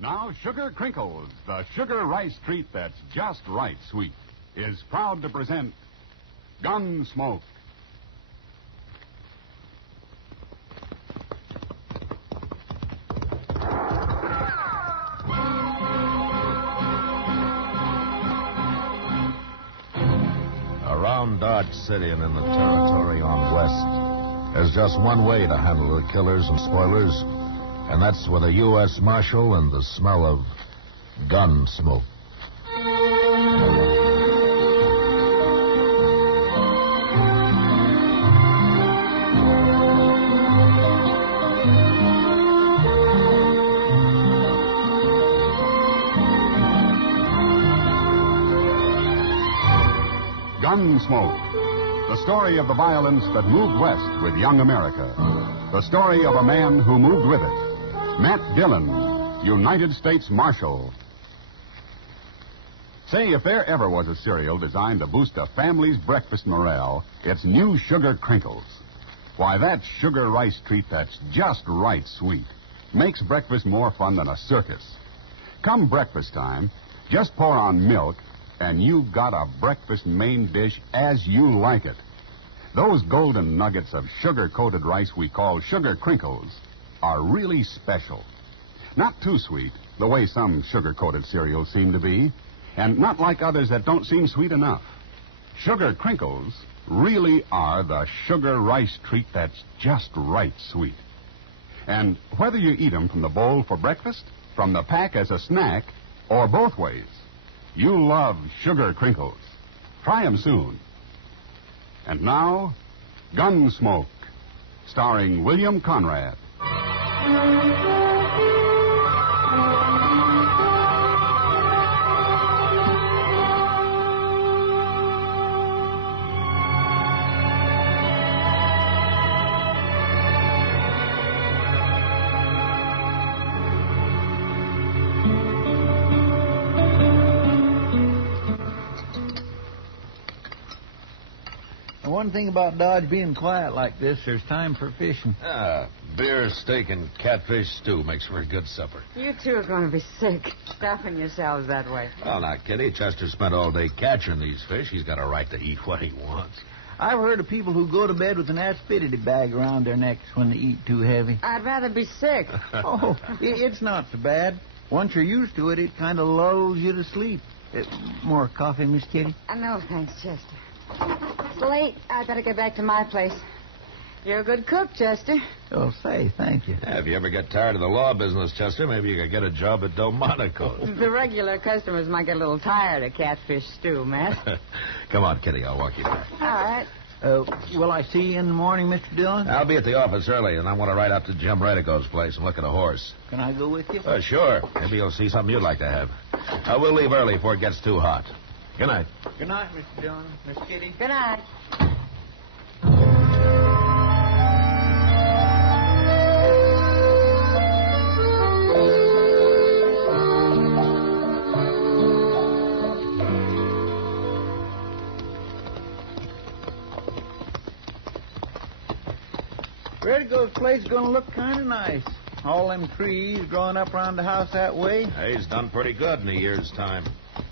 Now, Sugar Crinkles, the sugar rice treat that's just right sweet, is proud to present Gunsmoke. Around Dodge City and in the territory on West, there's just one way to handle the killers and spoilers, and that's with a U.S. Marshal and the smell of gun smoke. Gunsmoke, the story of the violence that moved west with young America. The story of a man who moved with it. Matt Dillon, United States Marshal. Say, if there ever was a cereal designed to boost a family's breakfast morale, it's new Sugar Crinkles. Why, that sugar rice treat that's just right sweet makes breakfast more fun than a circus. Come breakfast time, just pour on milk, and you've got a breakfast main dish as you like it. Those golden nuggets of sugar-coated rice we call Sugar Crinkles are really special. Not too sweet, the way some sugar-coated cereals seem to be, and not like others that don't seem sweet enough. Sugar Crinkles really are the sugar rice treat that's just right sweet. And whether you eat them from the bowl for breakfast, from the pack as a snack, or both ways, you'll love Sugar Crinkles. Try them soon. And now, Gunsmoke, starring William Conrad. One thing about Dodge being quiet like this, there's time for fishing. Beer, steak, and catfish stew makes for a good supper. You two are going to be sick, stuffing yourselves that way. Well, now, Kitty, Chester spent all day catching these fish. He's got a right to eat what he wants. I've heard of people who go to bed with an aspidity bag around their necks when they eat too heavy. I'd rather be sick. Oh, it's not so bad. Once you're used to it, it kind of lulls you to sleep. More coffee, Miss Kitty? No, thanks, Chester. It's late. I'd better get back to my place. You're a good cook, Chester. Oh, say, thank you. If you ever get tired of the law business, Chester, maybe you could get a job at Delmonico's. The regular customers might get a little tired of catfish stew, Matt. Come on, Kitty, I'll walk you back. All right. Will I see you in the morning, Mr. Dillon? I'll be at the office early, and I want to ride up to Jim Redigo's place and look at a horse. Can I go with you? Sure. Maybe you'll see something you'd like to have. We'll leave early before it gets too hot. Good night. Good night, Mr. Dillon. Miss Kitty. Good night. Redigo's place is going to look kind of nice. All them trees growing up around the house that way. Hey, he's done pretty good in a year's time.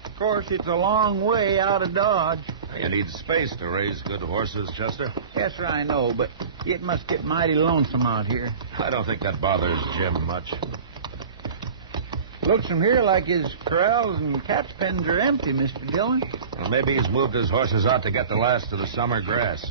Of course, it's a long way out of Dodge. You need space to raise good horses, Chester. Yes, sir, I know, but it must get mighty lonesome out here. I don't think that bothers Jim much. Looks from here like his corrals and cat's pens are empty, Mr. Dillon. Well, maybe he's moved his horses out to get the last of the summer grass.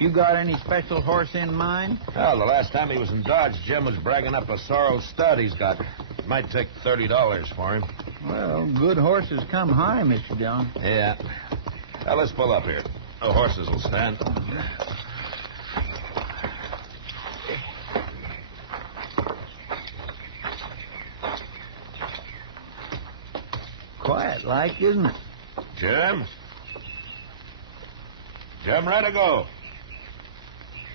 You got any special horse in mind? Well, the last time he was in Dodge, Jim was bragging up a sorrel stud he's got. Might take $30 for him. Well, good horses come high, Mr. Dillon. Yeah. Well, let's pull up here. The horses will stand. Quiet like, isn't it? Jim? Jim Redigo.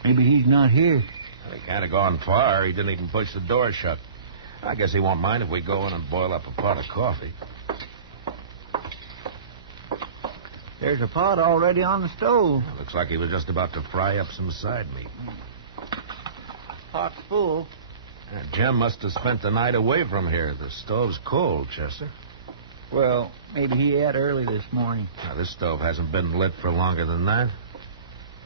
Maybe he's not here. Well, he can't have gone far. He didn't even push the door shut. I guess he won't mind if we go in and boil up a pot of coffee. There's a pot already on the stove. Looks like he was just about to fry up some side meat. Pot's full. Jim must have spent the night away from here. The stove's cold, Chester. Well, maybe he ate early this morning. Now, this stove hasn't been lit for longer than that.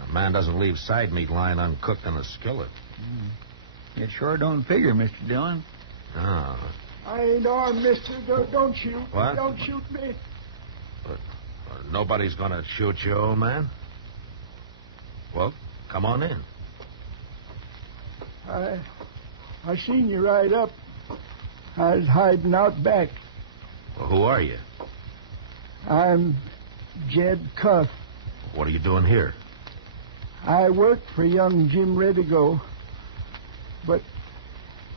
A man doesn't leave side meat lying uncooked in a skillet. It sure don't figure, Mr. Dillon. No. I ain't armed, mister. Don't shoot. What? Don't shoot me. But nobody's going to shoot you, old man. Well, come on in. I seen you ride up. I was hiding out back. Well, who are you? I'm Jed Cuff. What are you doing here? I worked for young Jim Redigo, but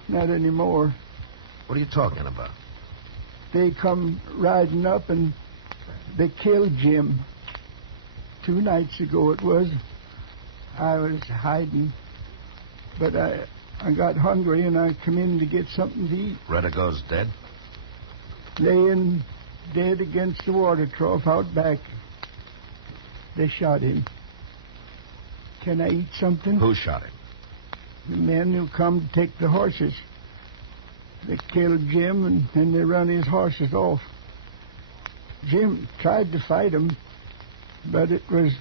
not anymore. What are you talking about? They come riding up and they killed Jim. 2 nights ago it was. I was hiding, but I got hungry and I come in to get something to eat. Redigo's dead? Laying dead against the water trough out back. They shot him. Can I eat something? Who shot him? The men who come to take the horses. They killed Jim and then they run his horses off. Jim tried to fight them, but it was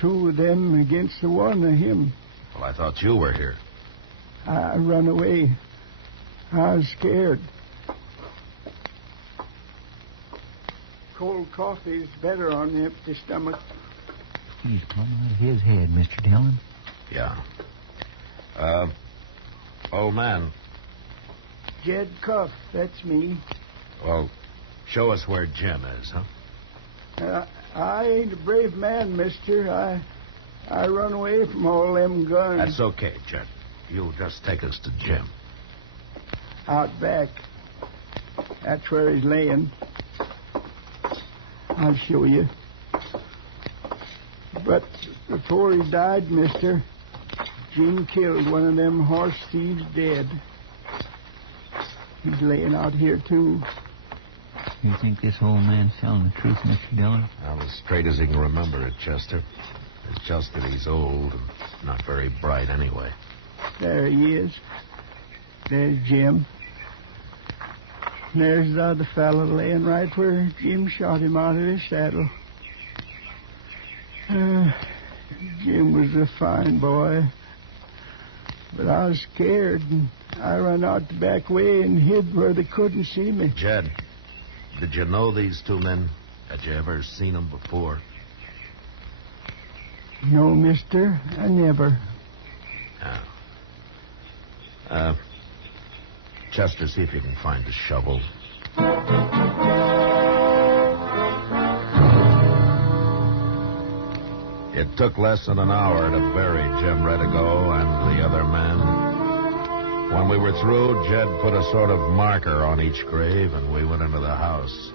2 of them against the 1 of him. Well, I thought you were here. I run away. I was scared. Cold coffee is better on the empty stomach. He's plumb out of his head, Mr. Dillon. Yeah. Old man. Jed Cuff, that's me. Well, show us where Jim is, huh? I ain't a brave man, mister. I run away from all them guns. That's okay, Jed. You'll just take us to Jim. Out back. That's where he's laying. I'll show you. But before he died, mister, Jim killed one of them horse thieves dead. He's laying out here, too. You think this old man's telling the truth, Mr. Dillon? Well, as straight as he can remember it, Chester. It's just that he's old and not very bright anyway. There he is. There's Jim. There's the other fellow laying right where Jim shot him out of his saddle. Jim was a fine boy. But I was scared, and I run out the back way and hid where they couldn't see me. Jed, did you know these 2 men? Had you ever seen them before? No, mister, I never. Chester, see if you can find a shovel. It took less than an hour to bury Jim Redigo and the other men. When we were through, Jed put a sort of marker on each grave, and we went into the house.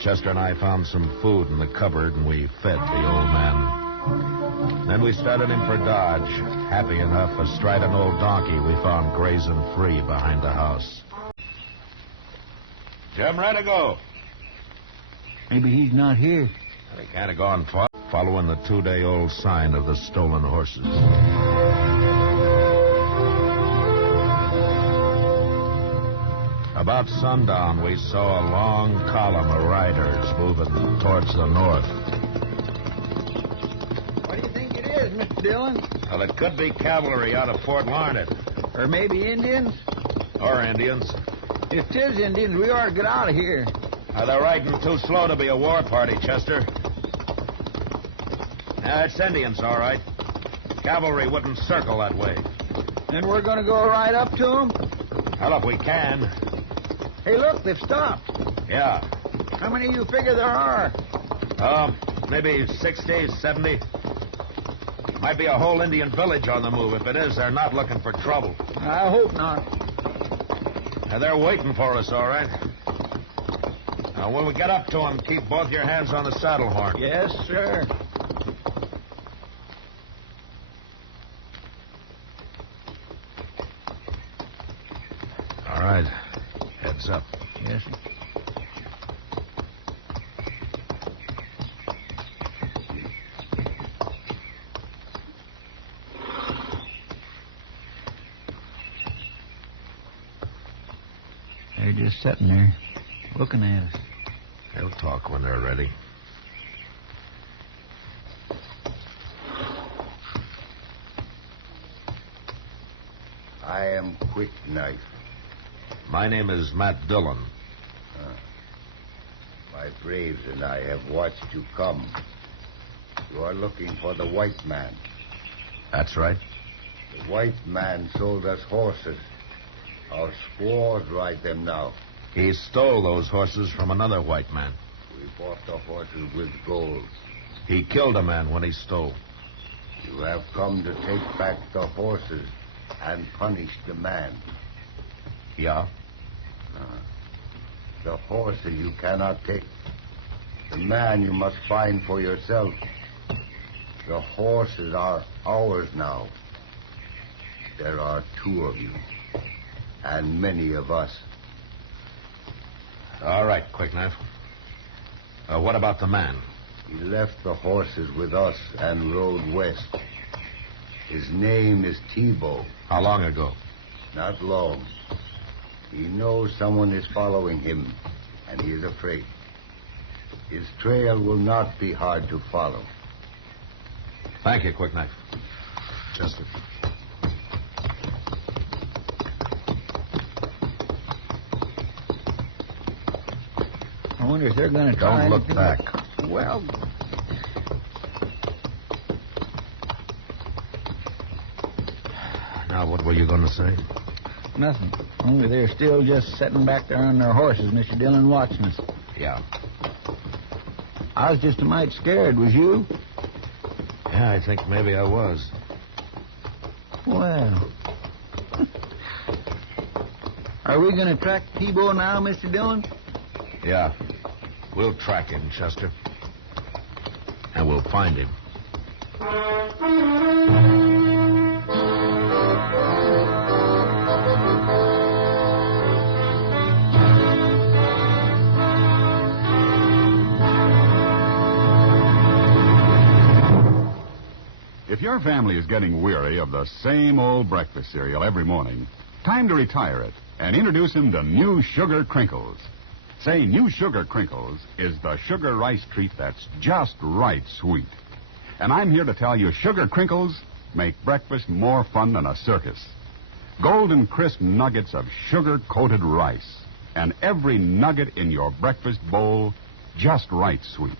Chester and I found some food in the cupboard, and we fed the old man. Then we started him for Dodge. Happy enough, astride an old donkey we found grazing free behind the house. Jim Redigo. Maybe he's not here. He can't have gone far, following the 2-day-old sign of the stolen horses. About sundown, we saw a long column of riders moving towards the north. What do you think it is, Mr. Dillon? Well, it could be cavalry out of Fort Larned. Or maybe Indians? Or Indians. If 'tis Indians, we ought to get out of here. They're riding too slow to be a war party, Chester. It's Indians, all right. Cavalry wouldn't circle that way. Then we're going to go right up to them? Well, if we can. Hey, look, they've stopped. Yeah. How many you figure there are? Maybe 60, 70. Might be a whole Indian village on the move. If it is, they're not looking for trouble. I hope not. They're waiting for us, all right. Now, when we get up to them, keep both your hands on the saddle horn. Yes, sir. All right. Heads up. Yes. They're just sitting there, looking at us. They'll talk when they're ready. I am Quick Knife. My name is Matt Dillon. My braves and I have watched you come. You are looking for the white man. That's right. The white man sold us horses. Our squaws ride them now. He stole those horses from another white man. We bought the horses with gold. He killed a man when he stole. You have come to take back the horses and punish the man. Yeah? The horses you cannot take. The man you must find for yourself. The horses are ours now. There are 2 of you, and many of us. All right, Quick Knife. What about the man? He left the horses with us and rode west. His name is Tebow. How long ago? Not long. He knows someone is following him, and he is afraid. His trail will not be hard to follow. Thank you, Quick Knife. Chester. I wonder if they're going to try. Don't look back. Well, Now, what were you going to say? nothing. Only they're still just sitting back there on their horses, Mr. Dillon, watching us. Yeah. I was just a mite scared. Was you? Yeah, I think maybe I was. Well. Are we going to track Tebow now, Mr. Dillon? Yeah. We'll track him, Chester. And we'll find him. If your family is getting weary of the same old breakfast cereal every morning, time to retire it and introduce him to New Sugar Crinkles. Say New Sugar Crinkles is the sugar rice treat that's just right sweet. And I'm here to tell you Sugar Crinkles make breakfast more fun than a circus. Golden crisp nuggets of sugar-coated rice, and every nugget in your breakfast bowl just right sweet.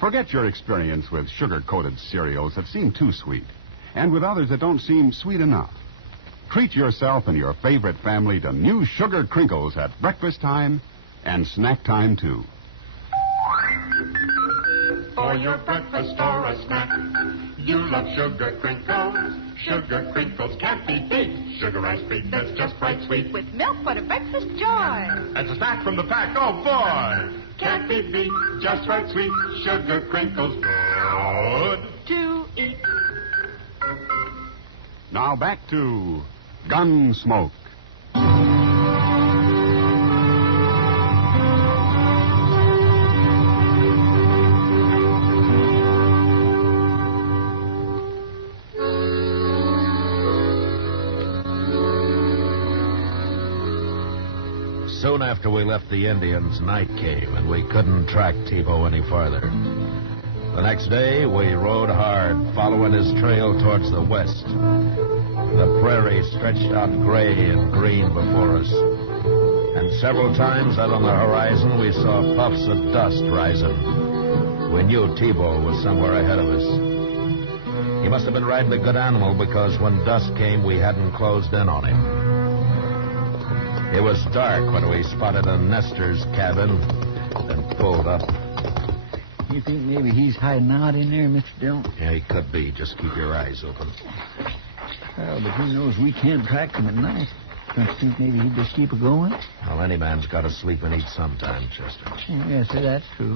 Forget your experience with sugar-coated cereals that seem too sweet, and with others that don't seem sweet enough. Treat yourself and your favorite family to New Sugar Crinkles at breakfast time and snack time, too. For your breakfast or a snack, you love Sugar Crinkles. Sugar Crinkles can't be beat. Sugar rice treat that's just right sweet. With milk for the breakfast joy. And a snack from the pack, oh boy! Can't be beat, just right sweet. Sugar Crinkles, good To eat. Now back to Gunsmoke. Soon after we left the Indians, night came, and we couldn't track Tebow any farther. The next day, we rode hard, following his trail towards the west. The prairie stretched out gray and green before us. And several times out on the horizon, we saw puffs of dust rising. We knew Tebow was somewhere ahead of us. He must have been riding a good animal, because when dusk came, we hadn't closed in on him. It was dark when we spotted a nester's cabin and pulled up. You think maybe he's hiding out in there, Mr. Dillon? Yeah, he could be. Just keep your eyes open. Well, but who knows? We can't track him at night. Don't you think maybe he'd just keep it going? Well, any man's got to sleep and eat sometime, Chester. Yes, sir, that's true.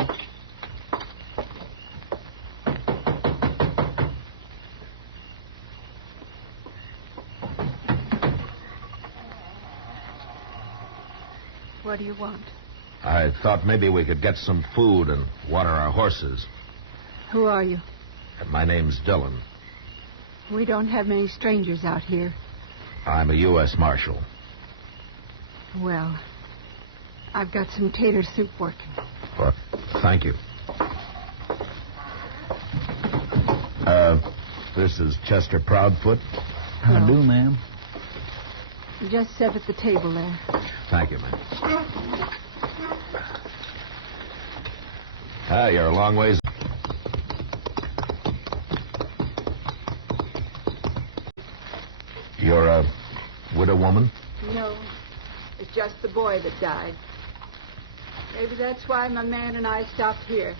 What do you want? I thought maybe we could get some food and water our horses. Who are you? And my name's Dillon. We don't have many strangers out here. I'm a U.S. Marshal. Well, I've got some tater soup working. Well, thank you. This is Chester Proudfoot. How do, ma'am? Just sit at the table there. Thank you, ma'am. You're a long ways. You're a widow woman? No, it's just the boy that died. Maybe that's why my man and I stopped here.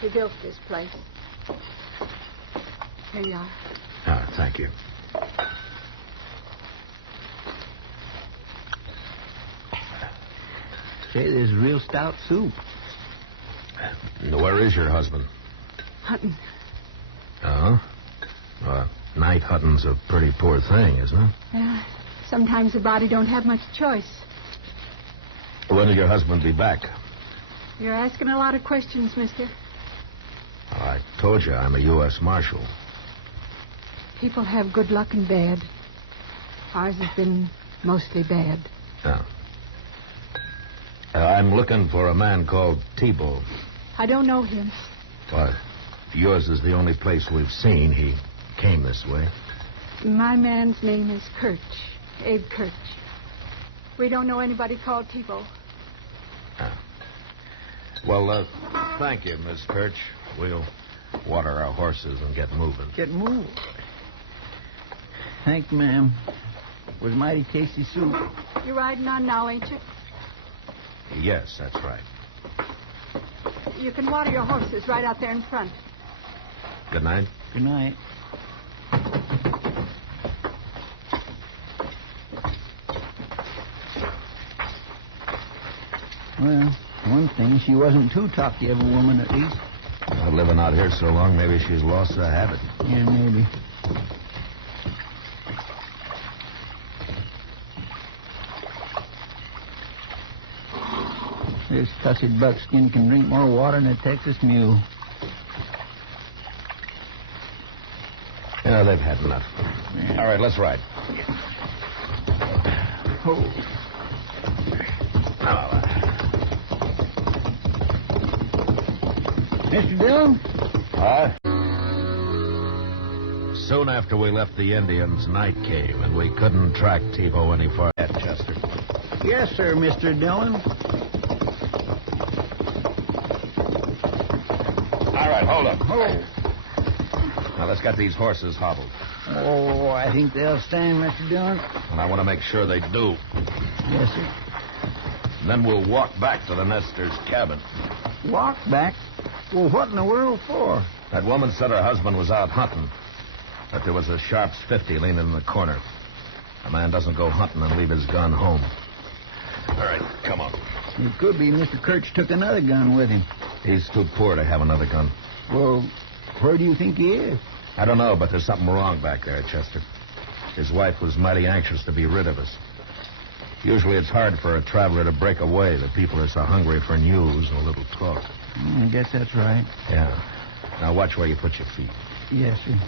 He built this place. Here you are. Thank you. Say, this is real stout soup. Where is your husband? Hunting. Oh? Night hunting's a pretty poor thing, isn't it? Yeah, sometimes the body don't have much choice. When will your husband be back? You're asking a lot of questions, mister. I told you I'm a U.S. Marshal. People have good luck and bad. Ours has been mostly bad. Oh. I'm looking for a man called Tebow. I don't know him. Well, yours is the only place we've seen. He came this way. My man's name is Kirch. Abe Kirch. We don't know anybody called Tebow. Well, thank you, Miss Kirch. We'll water our horses and get moving. Get moved. Thank you, ma'am. Was mighty tasty soup. You riding on now, ain't you? Yes, that's right. You can water your horses right out there in front. Good night. Good night. Well, one thing, she wasn't too talky of a woman, at least. Well, living out here so long, maybe she's lost her habit. Yeah, maybe. This cussed buckskin can drink more water than a Texas mule. Yeah, they've had enough. Yeah. All right, let's ride. Oh. Mr. Dillon? Huh? Soon after we left the Indians, night came, and we couldn't track Tebow any farther. Chester. Yes, sir, Mr. Dillon. All right, hold up. Oh. Now, let's get these horses hobbled. Oh, I think they'll stand, Mr. Dillon. And I want to make sure they do. Yes, sir. Then we'll walk back to the Nestor's cabin. Walk back? Well, what in the world for? That woman said her husband was out hunting. That there was a Sharps 50 leaning in the corner. A man doesn't go hunting and leave his gun home. All right, come on. It could be Mr. Kirch took another gun with him. He's too poor to have another gun. Well, where do you think he is? I don't know, but there's something wrong back there, Chester. His wife was mighty anxious to be rid of us. Usually it's hard for a traveler to break away. The people are so hungry for news and a little talk. I guess that's right. Yeah. Now watch where you put your feet. Yes, sir.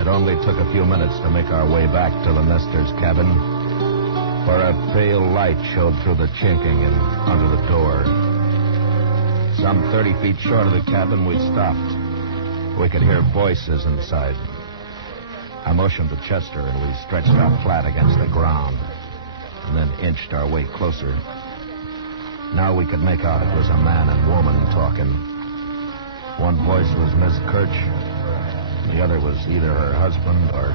It only took a few minutes to make our way back to the Nestor's cabin, where a pale light showed through the chinking and under the door. Some 30 feet short of the cabin, we stopped. We could hear voices inside. I motioned to Chester, and we stretched out flat against the ground, and then inched our way closer. Now we could make out it was a man and woman talking. One voice was Miss Kirch. The other was either her husband or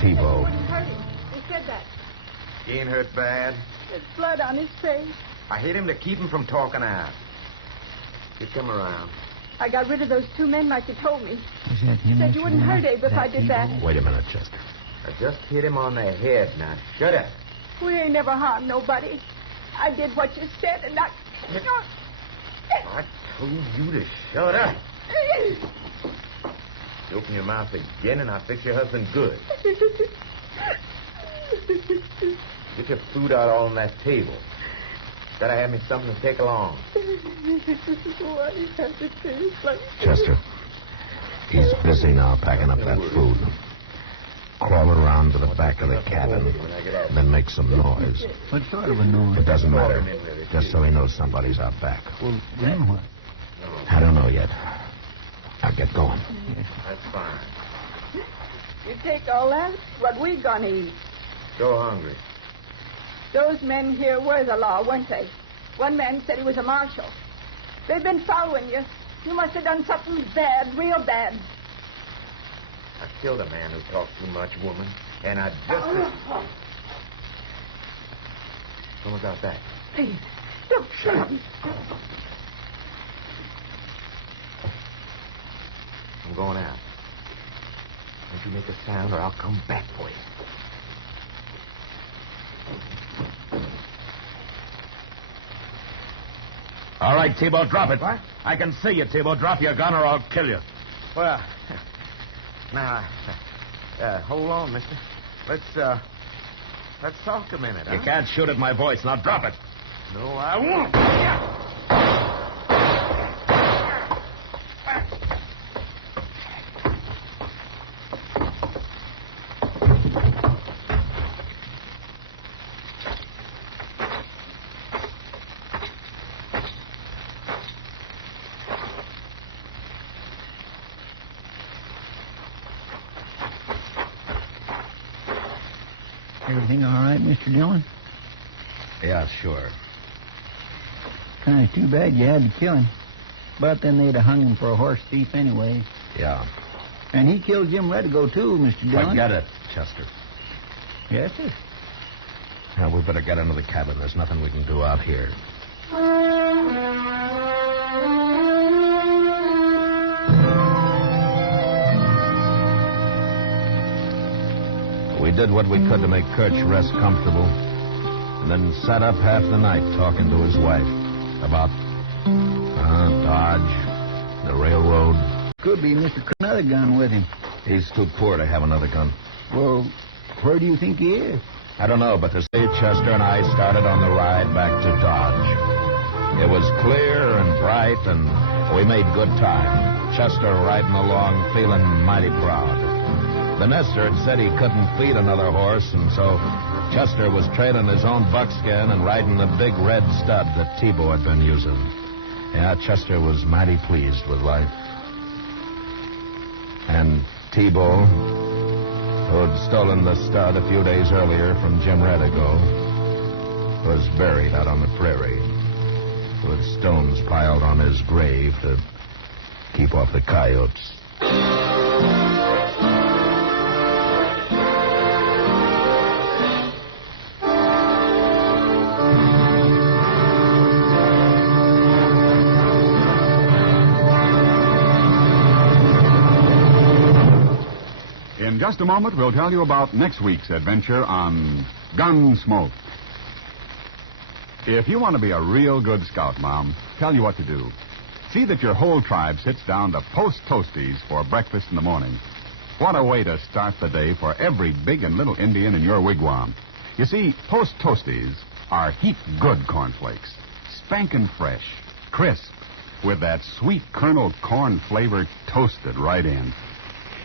Tebow. Hurt him. They said that. He ain't hurt bad. There's blood on his face. I hit him to keep him from talking out. You come around. I got rid of those two men like you told me. Is that him? Said you wouldn't hurt Abe if I did that. Wait a minute, Chester. I just hit him on the head. Now, shut up. We ain't never harmed nobody. I did what you said, and I... I told you to shut up. You open your mouth again, and I'll fix your husband good. Get your food out all on that table. Gotta have me something to take along. Why do you have to say it like this? Chester, he's busy now packing up that food. Why, you have to say it like this? Now, watch where you put your feet. Yes, sir. It only took a few minutes to make our way back to the Nestor's cabin, where a pale light showed through the chinking and under the door. Some 30 feet short of the cabin, we stopped. We could hear voices inside. It only took a few minutes to make our way back to the Nestor's cabin, where a pale light showed through the chinking and under the door. crawl around to the back of the cabin, and then make some noise. What sort of a noise? It doesn't matter. Just so he knows somebody's out back. Well, then what? I don't know yet. I'll get going. That's fine. You take all that? What we gonna eat? So hungry. Those men here were the law, weren't they? One man said he was a marshal. They've been following you. You must have done something bad, real bad. I killed a man who talked too much, woman. And I just... Someone's out back. Please, don't shoot him. I'm going out. Don't you make a sound or I'll come back for you. All right, T-Bow, drop it. What? I can see you, T-Bow. Drop your gun or I'll kill you. Well, now, hold on, mister. Let's talk a minute, You can't shoot at my voice. Now drop it. No, I won't. Everything all right, Mr. Dillon? Yeah, sure. Kind of too bad you had to kill him. But then they'd have hung him for a horse thief anyway. Yeah. And he killed Jim Redigo, too, Mr. Dillon. Forget it, Chester. Yes, sir. Now, we better get into the cabin. There's nothing we can do out here. We did what we could to make Kirch rest comfortable, and then sat up half the night talking to his wife about Dodge, the railroad. Could be Mr. Another gun with him. He's too poor to have another gun. Well, where do you think he is? I don't know, but the day Chester and I started on the ride back to Dodge. It was clear and bright, and we made good time. Chester riding along feeling mighty proud. The nester had said he couldn't feed another horse, and so Chester was trailing his own buckskin and riding the big red stud that T-Bow had been using. Yeah, Chester was mighty pleased with life. And T-Bow, who'd stolen the stud a few days earlier from Jim Redigo, was buried out on the prairie with stones piled on his grave to keep off the coyotes. In just a moment, we'll tell you about next week's adventure on Gunsmoke. If you want to be a real good scout, Mom, tell you what to do. See that your whole tribe sits down to Post Toasties for breakfast in the morning. What a way to start the day for every big and little Indian in your wigwam. You see, Post Toasties are heap good cornflakes, spankin' fresh, crisp, with that sweet kernel corn flavor toasted right in.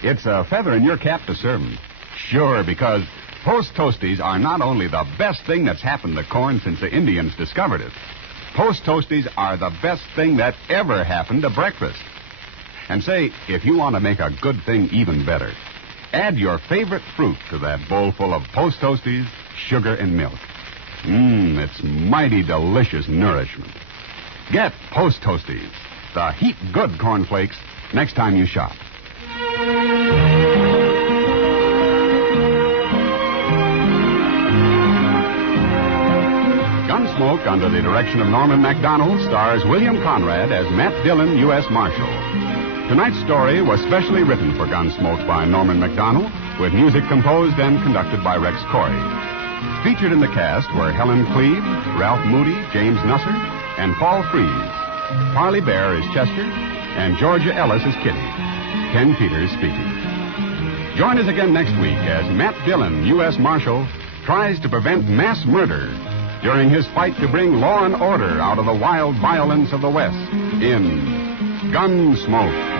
It's a feather in your cap to serve 'em. Sure, because Post Toasties are not only the best thing that's happened to corn since the Indians discovered it. Post Toasties are the best thing that ever happened to breakfast. And say, if you want to make a good thing even better, add your favorite fruit to that bowl full of Post Toasties, sugar, and milk. It's mighty delicious nourishment. Get Post Toasties, the heap good cornflakes, next time you shop. Gunsmoke, under the direction of Norman MacDonnell, stars William Conrad as Matt Dillon, U.S. Marshal. Tonight's story was specially written for Gunsmoke by Norman MacDonnell, with music composed and conducted by Rex Corey. Featured in the cast were Helen Cleve, Ralph Moody, James Nusser, and Paul Frees. Parley Baer is Chester, and Georgia Ellis is Kitty. Ken Peters speaking. Join us again next week as Matt Dillon, U.S. Marshal, tries to prevent mass murder during his fight to bring law and order out of the wild violence of the West in Gunsmoke.